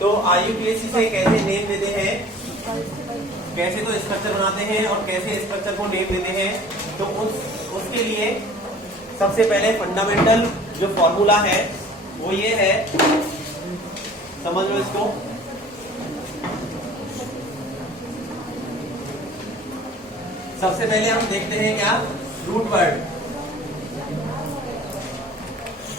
तो IUPAC से कैसे नेम देते हैं, कैसे तो स्ट्रक्चर बनाते हैं और कैसे स्ट्रक्चर को नेम देते हैं, तो उसके लिए सबसे पहले फंडामेंटल जो फॉर्मूला है वो ये है, समझ लो इसको। सबसे पहले हम देखते हैं क्या, रूट वर्ड।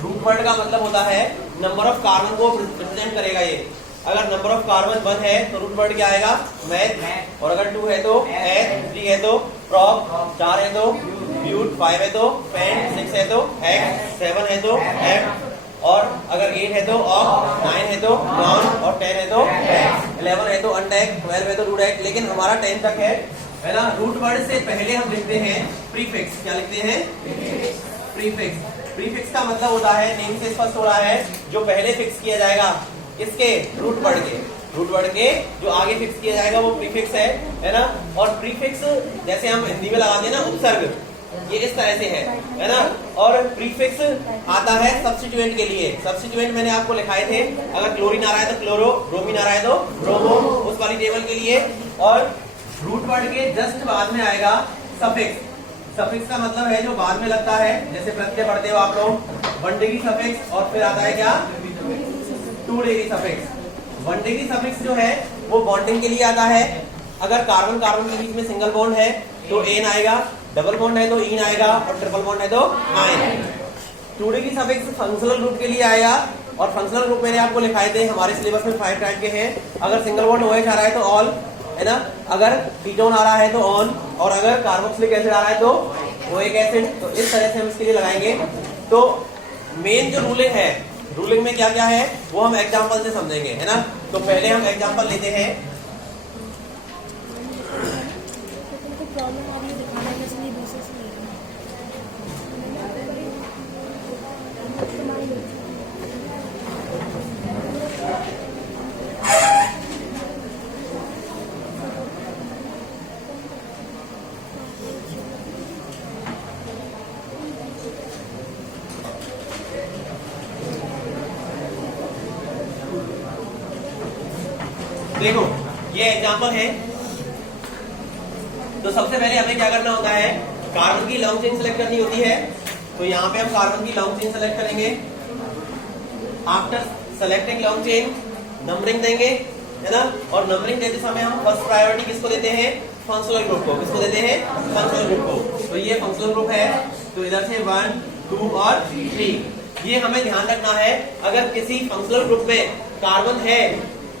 रूट वर्ड का मतलब होता है नंबर ऑफ कार्बन को रिप्रेजेंट करेगा ये। अगर नंबर ऑफ कार्बन 1 है तो रूट वर्ड क्या आएगा, मैथ, और अगर 2 है तो एथ, 3 है तो प्रॉप, 4 है तो ब्यूट, 5 है तो पेंट, 6 है तो हेक्स, 7 है तो हेप, और अगर 8 है तो ऑफ, 9 है तो नॉन, और 10 है तो हेक्स, 11 है तो अनडेक, 12 है तो रूडेक। लेकिन हमारा 10 तक है ना। रूट वर्ड से पहले हम लिखते हैं प्रीफिक्स। क्या लिखते हैं, प्रीफिक्स। प्रीफिक्स का मतलब होता है, नेम से स्पष्ट हो रहा है, जो पहले फिक्स किया जाएगा किसके, रूट वर्ड के। रूट वर्ड के जो आगे फिक्स किया जाएगा वो प्रीफिक्स है ना। और प्रीफिक्स जैसे हम हिंदी में लगाते हैं ना उपसर्ग, ये इस तरह से है ना। और प्रीफिक्स आता है सब्स्टिट्यूएंट के लिए। सब्स्टिट्यूएंट मैंने आपको लिखाए थे, अगर क्लोरीन आ रहा है तो क्लोरो, ब्रोमीन आ रहा है तो ब्रोमो, उस वाली टेबल के लिए। और रूट वर्ड के जस्ट बाद में आएगा सफिक्स। सफिक्स का मतलब है जो बाद में लगता है, जैसे प्रत्यय पढ़ते हो आप लोग, 1 डिग्री सफिक्स, और फिर आता है क्या, 2 डिग्री सफिक्स। 1 डिग्री सफिक्स जो है वो बॉन्डिंग के लिए आता है। अगर कार्बन कार्बन के बीच में सिंगल बॉन्ड है तो एन आएगा, डबल बॉन्ड है तो इन आएगा, और ट्रिपल बॉन्ड है तो आइन। 2 डिग्री सफिक्स फंक्शनल ग्रुप के लिए आएगा, और फंक्शनल ग्रुप मैंने आपको लिखाए थे, हमारे सिलेबस में 5 टाइप के हैं। अगर सिंगल बॉन्ड OH आ रहा है तो ऑल है ना, अगर कीटोन आ रहा है तो ऑन, और अगर कार्बोक्सिलिक एसिड आ रहा है तो ओइक एसिड। तो इस तरह से हम इसके लिए लगाएंगे। तो मेन जो रूलिंग है, रूलिंग में क्या क्या है वो हम एग्जांपल से समझेंगे, है ना। तो पहले हम एग्जांपल लेते हैं। देखो ये एग्जांपल है। तो सबसे पहले हमें क्या करना होता है, कार्बन की लॉन्ग चेन सेलेक्ट करनी होती है। तो यहाँ पे हम कार्बन की लॉन्ग चेन सेलेक्ट करेंगे। After selecting long chain numbering देंगे, है ना। और नंबरिंग देते समय हम फर्स्ट प्रायोरिटी किसको देते हैं, फंक्शनल ग्रुप को। किसको देते हैं, फंक्शनल ग्रुप को। तो ये फंक्शनल ग्रुप है, तो इधर से 1, 2 और 3। ये हमें ध्यान रखना है, अगर किसी फंक्शनल ग्रुप में कार्बन है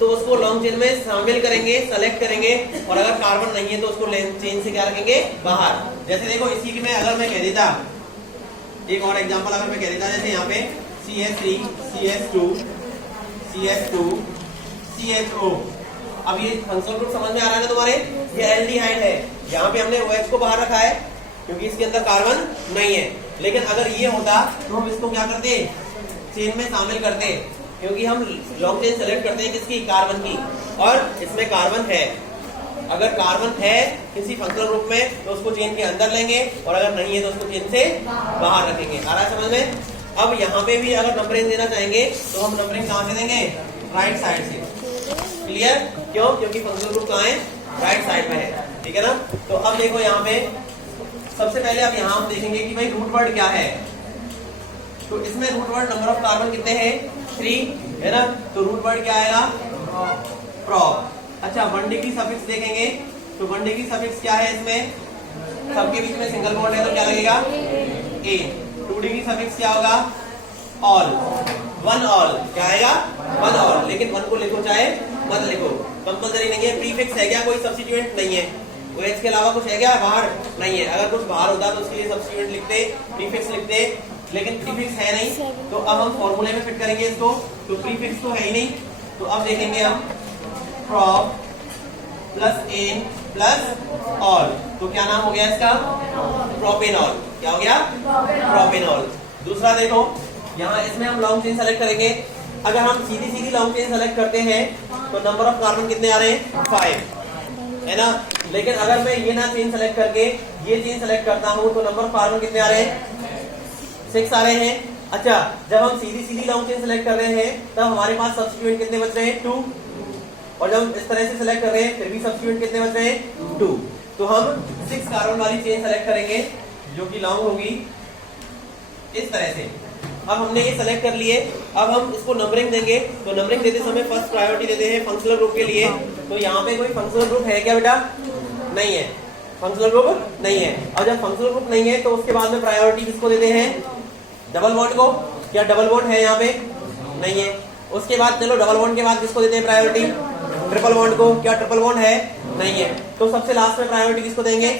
तो उसको लॉन्ग चेन में शामिल करेंगे, सेलेक्ट करेंगे, और अगर कार्बन नहीं है तो उसको चेन से क्या रखेंगे, बाहर। जैसे देखो इसी में अगर मैं कह देता, एक और एग्जांपल अगर मैं कह देता, जैसे यहाँ पे CH3, CH2, CH2, CHO। अब ये फंक्शनल ग्रुप समझ में आ रहा है ना तुम्हारे, ये एल्डिहाइड है। यहाँ पे हमने OH को बाहर रखा है क्योंकि इसके अंदर कार्बन नहीं है। लेकिन अगर ये होता तो हम इसको क्या करते, चेन में शामिल करते, क्योंकि हम लॉन्ग चेन सेलेक्ट करते हैं किसकी, कार्बन की, और इसमें कार्बन है। अगर कार्बन है किसी फंक्शनल ग्रुप में तो उसको चेन के अंदर लेंगे, और अगर नहीं है तो उसको चेन से बाहर रखेंगे। आ रहा है समझ में। अब यहाँ पे भी अगर नंबरिंग देना चाहेंगे तो हम नंबरिंग कहाँ से देंगे, राइट साइड से। क्लियर, क्यों, क्योंकि फंक्शनल ग्रुप कहाँ है, राइट साइड में है, ठीक है ना। तो अब देखो यहाँ पे सबसे पहले अब यहाँ हम देखेंगे कि भाई रूट वर्ड क्या है। तो इसमें root word number of carbon कितने हैं, 3, है ना। तो रूट वर्ड क्या आएगा, प्रॉप। अच्छा 1 डिग्री सफिक्स देखेंगे, तो 1 डिग्री सफिक्स क्या है, इसमें सबके बीच में सिंगल बॉन्ड है तो क्या लगेगा, ए। 2 डिग्री सफिक्स क्या होगा, ऑल। 1 ऑल क्या आएगा, 1 ऑल। लेकिन 1 को लिखो चाहे मत लिखो, कंपल्सरी नहीं है। प्रीफिक्स है क्या, कोई सब्स्टिट्यूएंट नहीं है। OH के अलावा कुछ है क्या बाहर, नहीं है। अगर कुछ बाहर होता तो उसके लिए सब्स्टिट्यूएंट लिखते, प्रीफिक्स लिखते, लेकिन प्रीफिक्स है नहीं। तो अब हम फॉर्मूले में फिट करेंगे इसको। तो प्रीफिक्स तो है ही नहीं, तो अब देखेंगे हम prop plus an plus al. तो क्या नाम हो गया इसका, प्रोपेनॉल। क्या हो गया, प्रोपेनॉल। दूसरा देखो, यहाँ इसमें हम लॉन्ग चेन सेलेक्ट करेंगे। अगर हम सीधी सीधी लॉन्ग चेन सेलेक्ट करते हैं तो नंबर ऑफ कार्बन कितने आ रहे हैं, 5, है ना। लेकिन अगर मैं ये ना चेन सेलेक्ट करके ये चेन सेलेक्ट करता हूँ तो नंबर ऑफ कार्बन कितने आ रहे हैं, 6 आ रहे हैं। अच्छा, जब हम सीधी सीधी लॉन्ग चेन सेलेक्ट कर रहे हैं तब हमारे पास सब्स्टिट्यूएंट कितने बच रहे हैं? 2। और जब हम इस तरह से सेलेक्ट कर रहे हैं फिर भी सब्स्टिट्यूएंट कितने बच रहे हैं? 2। तो हम 6 कार्बन वाली चेन सेलेक्ट करेंगे जो कि लॉन्ग होगी इस तरह से। अब हमने ये सेलेक्ट कर लिए, अब हम इसको नंबरिंग देंगे। तो नंबरिंग देते समय फर्स्ट प्रायोरिटी देते हैं फंक्शनल ग्रुप के लिए। तो यहाँ पे कोई फंक्शनल ग्रुप है क्या बेटा? नहीं है, फंक्शनल ग्रुप नहीं है। और जब फंक्शनल ग्रुप नहीं है तो उसके बाद में प्रायोरिटी किसको देते हैं? डबल बॉन्ड को। क्या डबल बॉन्ड है यहाँ पे? नहीं है। उसके बाद चलो डबल बॉन्ड के बाद किसको देते हैं प्रायोरिटी? ट्रिपल बॉन्ड को। क्या ट्रिपल बॉन्ड है? नहीं है। तो सबसे लास्ट में प्रायोरिटी किसको देंगे?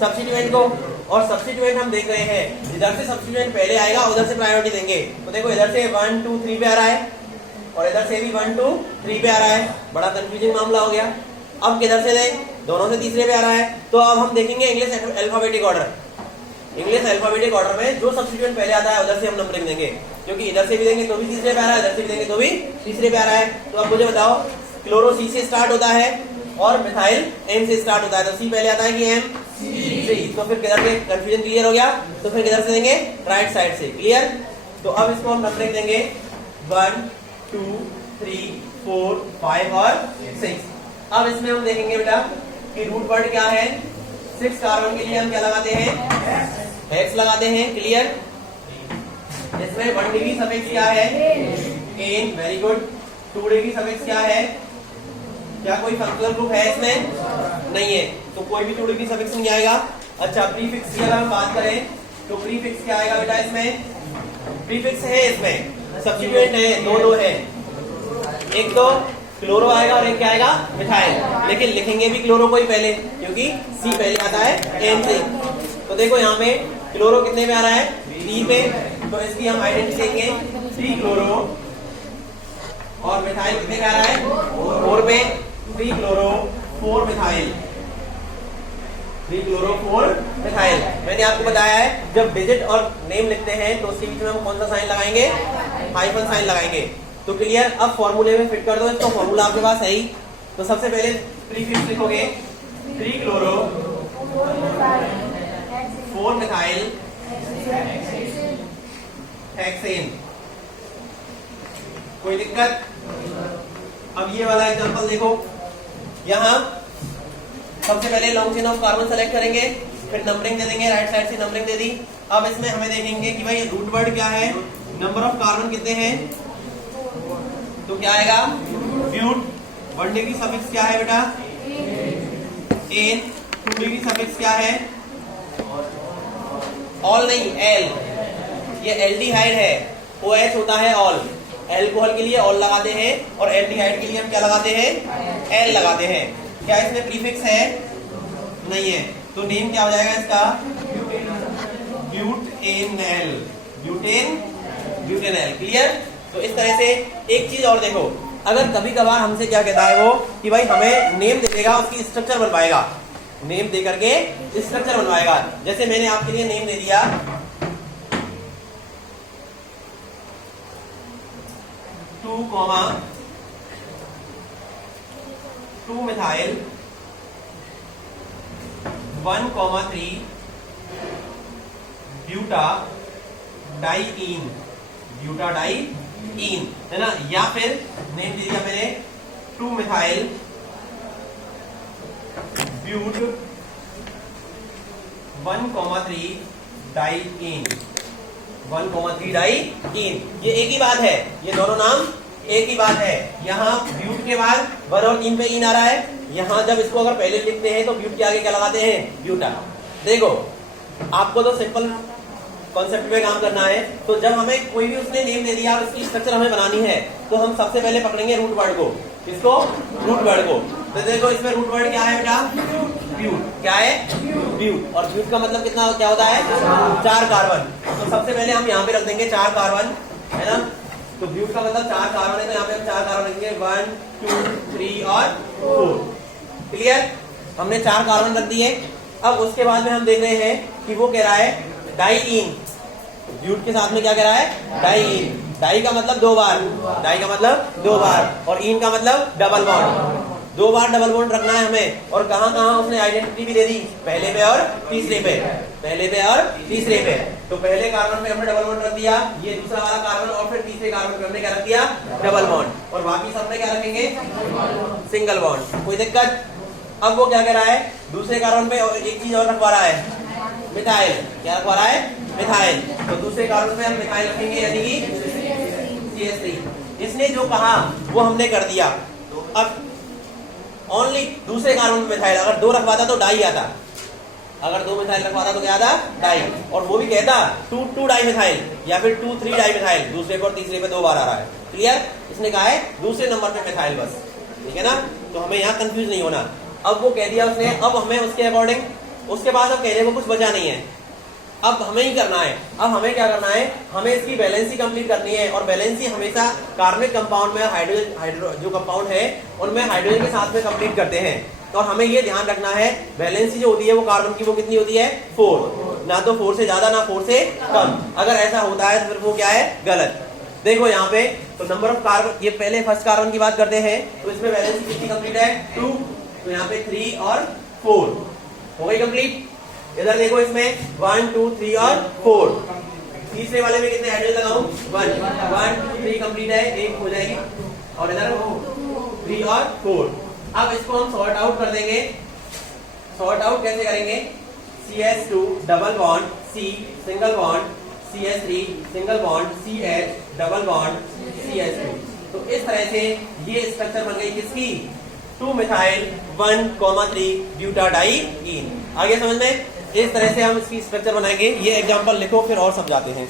सब्स्टिट्यूएंट को। और सब्स्टिट्यूएंट हम देख रहे हैं इधर से सब्स्टिट्यूएंट पहले आएगा, उधर से प्रायोरिटी देंगे। तो देखो इधर से 1 2 3 पे आ रहा है और इधर से भी 1 2 3 पे आ रहा है। बड़ा कंफ्यूजिंग मामला हो गया। अब किधर से दें? दोनों से तीसरे पे आ रहा है। तो अब हम देखेंगे English alphabetic order. English alphabetic order में जो सब्स्टिट्यूएंट पहले आता है उधर से हम नंबरिंग देंगे, क्योंकि इधर से भी देंगे तो भी तीसरे पे आ रहा है, इधर से भी देंगे तो भी तीसरे पे आ रहा है। तो अब मुझे बताओ, क्लोरो सी से स्टार्ट होता है और मिथाइल एम से स्टार्ट होता है। तो सी पहले आता है कि एम? सी। तो फिर किधर से? कंफ्यूजन क्लियर हो गया। तो फिर किधर से देंगे? राइट साइड से। क्लियर? तो अब इसको हम नंबरिंग देंगे 1 2 3 4 5 और 6। अब इसमें हम देखेंगे बेटा कि रूट वर्ड क्या है। 6 कार्बन के लिए हम क्या लगाते हैं? हेक्स लगाते हैं। क्लियर? इसमें 1 डिग्री सफिक्स क्या है? An. Very good. 2 degree suffix क्या है? क्या कोई फंक्शनल ग्रुप है इसमें? नहीं है, तो कोई भी 2 डिग्री सफिक्स नहीं आएगा। अच्छा, प्रीफिक्स की अगर हम बात करें तो प्रीफिक्स क्या आएगा बेटा इसमें? प्रीफिक्स है इसमें, सब्स्टिट्यूएंट है, दो है। एक तो क्लोरो आएगा और एक क्या आएगा? मिथाइल। लेकिन लिखेंगे भी क्लोरो को ही पहले, क्योंकि सी पहले आता है एम से। तो देखो यहाँ पे क्लोरो कितने पे आ रहा है? 3 पे। तो इसकी हम आइडेंटिटी देंगे 3 क्लोरो। और मिथाइल कितने पे आ रहा है? 4 पे। 3 क्लोरो 4 मिथाइल। 3 chloro 4 methyl. मैंने आपको बताया है जब डिजिट और नेम लिखते हैं तो उसके बीच में हम कौन सा साइन लगाएंगे? हाइफन साइन लगाएंगे। तो क्लियर? अब फॉर्मूले में फिट कर दो इसको। फॉर्मूला आपके पास है ही। तो सबसे पहले प्रीफिक्स लिखोगे 3 क्लोरो 4 मिथाइल हेक्सेन। कोई दिक्कत? अब ये वाला एग्जांपल देखो। यहाँ सबसे पहले long chain of carbon select करेंगे, फिर नंबरिंग दे देंगे। राइट साइड से नंबरिंग दे दी। अब इसमें हमें देखेंगे कि भाई रूट वर्ड क्या है, नंबर ऑफ कार्बन कितने हैं। तो क्या आएगा? ब्यूट। 1 डिग्री सफिक्स क्या है बेटा? एन। 2 डिग्री सफिक्स क्या है? ऑल नहीं, एल। ये एल्डिहाइड है, OH होता है ऑल। एल्कोहल के लिए ऑल लगाते हैं और एल्डिहाइड के लिए हम क्या लगाते हैं? एल लगाते हैं। क्या इसमें प्रीफिक्स है? नहीं है। तो नेम क्या हो जाएगा इसका? ब्यूटेनल। ब्यूटेनल। क्लियर? तो इस तरह से एक चीज और देखो, अगर कभी कभार हमसे क्या कहता है वो कि भाई हमें नेम दे देगा, उसकी स्ट्रक्चर बनवाएगा। नेम दे करके स्ट्रक्चर बनवाएगा। जैसे मैंने आपके लिए नेम दे दिया 2 मिथाइल 1,3 ब्यूटाडाइईन। ब्यूटाडाइईन है ना। या फिर नेम दे दिया मैंने 2 मिथाइल ब्यूट 1,3 डाइईन। 1,3 डाइईन। ये एक ही बात है, ये दोनों नाम एक ही बात है। यहाँ ब्यूट के बाद 1 और 3 पे इन आ रहा है। यहाँ जब इसको अगर पहले लिखते हैं तो ब्यूट के आगे क्या लगाते हैं? ब्यूटा। देखो आपको तो सिंपल कॉन्सेप्ट में काम करना है। तो जब हमें कोई भी उसने नेम दे दिया और उसकी स्ट्रक्चर हमें बनानी है तो हम सबसे पहले पकड़ेंगे रूट वर्ड को। किसको? रूट वर्ड को। तो देखो इसमें रूट वर्ड क्या है बेटा? ब्यूट। क्या है? ब्यूट। और ब्यूट का मतलब कितना क्या होता है? 4 कार्बन। तो सबसे पहले हम यहाँ पे रख देंगे 4 कार्बन, है ना। तो ब्यूट का मतलब 4 कार्बन है, तो यहाँ पे हम 4 कार्बन रखेंगे 1 2 3 और 4। क्लियर? हमने 4 कार्बन रख दिए। अब उसके बाद में हम देख रहे हैं कि वो कह रहा है डाइईन। ब्यूट के साथ में क्या कह रहा है? डाइईन। डाई का मतलब 2 बार, डाई का मतलब 2 बार और इन का मतलब डबल बॉन्ड। 2 बार डबल बॉन्ड रखना है हमें, और कहां कहां उसने आइडेंटिटी भी दे दी, पहले पे और तीसरे पे, पहले पे और तीसरे पे। तो पहले कार्बन पे हमने डबल बॉन्ड रख दिया, ये दूसरा वाला कार्बन, और फिर तीसरे कार्बन पे हमने क्या रख दिया, डबल बॉन्ड, और बाकी सब में क्या रखेंगे, सिंगल बॉन्ड। कोई दिक्कत? अब वो क्या कर रहा है, दूसरे कार्बन पे एक चीज और रखवा रहा है, मिथाइल। क्या रखवा रहा है, मिथाइल। तो दूसरे कार्बन पे हम मिथाइल रखेंगे, यानी कि CH3। इसने जो कहा वो हमने कर दिया। तो अब ओनली दूसरे कार्बन पे मिथाइल, अगर 2 रखवाता तो डाई आता, अगर 2 मिथाइल रखवाता तो क्या आता, डाई, और वो भी कहता 2 डाई मिथाइल या फिर 2-3 डाई मिथाइल, दूसरे पर तीसरे पे 2 बार आ रहा है। क्लियर? इसने कहा है दूसरे नंबर पे मिथाइल बस, ठीक है ना? तो हमें यहाँ कंफ्यूज नहीं होना। अब वो कह दिया उसने, अब हमें उसके अकॉर्डिंग, उसके बाद अब कहने को कुछ बचा नहीं है, अब हमें ही करना है। अब हमें क्या करना है, हमें इसकी वैलेंसी कंप्लीट करनी है, और वैलेंसी हमेशा कार्बनिक कंपाउंड में हाइड्रोजन जो कंपाउंड है उनमें हाइड्रोजन के साथ में कंप्लीट करते हैं। और हमें ये ध्यान रखना है, वैलेंसी जो होती है वो कार्बन की वो कितनी होती है, 4, ना तो 4 से ज्यादा ना 4 से कम। अगर ऐसा होता है तो फिर वो क्या है, गलत। देखो यहाँ पे, तो नंबर ऑफ कार्बन, ये पहले फर्स्ट कार्बन की बात करते हैं, तो इसमें वैलेंसी कितनी कंप्लीट है, 2, तो यहाँ पे 3 और 4 हो गई कंप्लीट। इधर देखो इसमें 1 2 3 और 4, तीसरे वाले में कितने हाइड्रोजन लगाऊं, 1 2 3 कंप्लीट है, एक हो जाएगी, और इधर 3 और 4। अब इसको हम सॉर्ट आउट कर देंगे। सॉर्ट आउट कैसे करेंगे, CH2 double bond C single bond CH3 single bond CH double bond CH2। तो इस तरह से ये स्ट्रक्चर बन गई किसकी, 2 मिथाइल 1,3 ब्यूटाडाइईन। आगे समझ में? इस तरह से हम इसकी स्ट्रक्चर बनाएंगे। ये एग्जांपल लिखो, फिर और समझाते हैं।